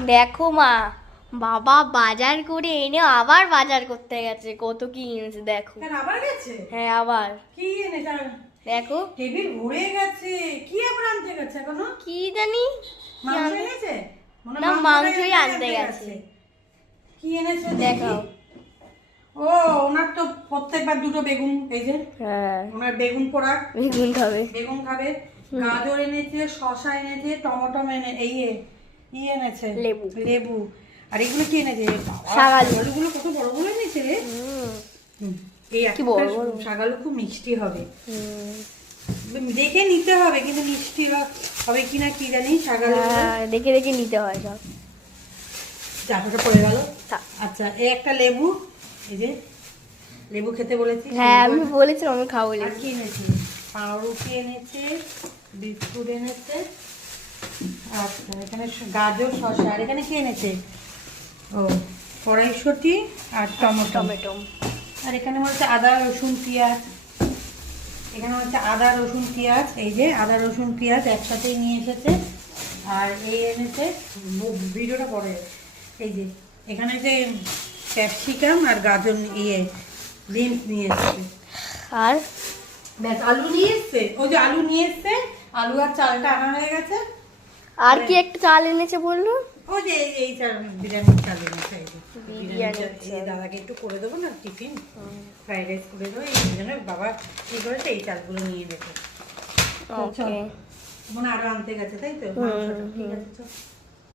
দেখো মা, বাবা বাজার করে এনে আবার বাজার করতে গেছে, কত কি এনেছে দেখো। কেন আবার গেছে? হ্যাঁ আবার কি এনেছে? দেখো টেবিল ভরে গেছে। কি আবার আনতে গেছে এখনো? কি জানি কি মাংস আনতে- এনেছে? মনে না, হয় মাংসই আনতে গেছে। কি এনেছে দেখি। দেখাও। ও ওনার তো প্রত্যেকবার দুটো বেগুন, এই যে হ্যাঁ ওনার বেগুন পোড়া, বেগুন খাবে। বেগুন খাবে। গাজর এনেছে, শসা এনেছে, টমেটো এনেছে, লেবু। লেবু। আর এগুলো কি এনেছে? বাবা, শাকালু। শাকালুগুলো কত বড় বড় এনেছে রে। হুম, এই কি বড় একটা বড়। শাকালু খুব মিষ্টি হবে। দেখে নিতে হবে কিন্তু মিষ্টি হবে কিনা কি জানি। শাকালু হ্যাঁ, দেখে দেখে নিতে হয় সব। চাটাটা পড়ে গেল। থাক। আচ্ছা, এই একটা লেবু, এই যে লেবু খেতে বলেছি। হ্যাঁ আমি বলেছিলাম আমি খাবো আর লেবু। কি এনেছি? পাউরুটি এনেছে, বিস্কুট এনেছে। আচ্ছা, এখানে গাজর, শসা। আর এখানে কি এনেছে? ও, কড়াইশুঁটি আর টমেটো। টমেটো। আর এখানে হচ্ছে আদা রসুন পেঁয়াজ। এখানে হচ্ছে আদা রসুন পেঁয়াজ। এই যে আদা রসুন পেঁয়াজ একসাথেই নিয়ে এসেছে। আর এই এনেছে, ভিডিওটা পরে, এই যে এখানে যে ক্যাপসিকাম আর গাজর বিনস নিয়ে এসেছে। আর ব্যাস, আলু নিয়ে এসছে। ওই যে আলু নিয়ে এসছে, আলু আর চালটা আনা হয়ে গেছে। আর কি একটা চাল এনেছে বললো? ওই যে এই চাল, বিরিয়ানির চাল এনেছে। এই যে বিরিয়ানির চাল, এই যে চাল। দাদাকে একটু করে দেবো না টিফিন, ফ্রাইড রাইস করে দেবো। এই জন্য বাবা কি করেছে, এই চালগুলো নিয়ে গেছে। ওকে। মনে আরো আনতে গেছে, তাই তো? মাংসটা। ঠিক আছে, চল।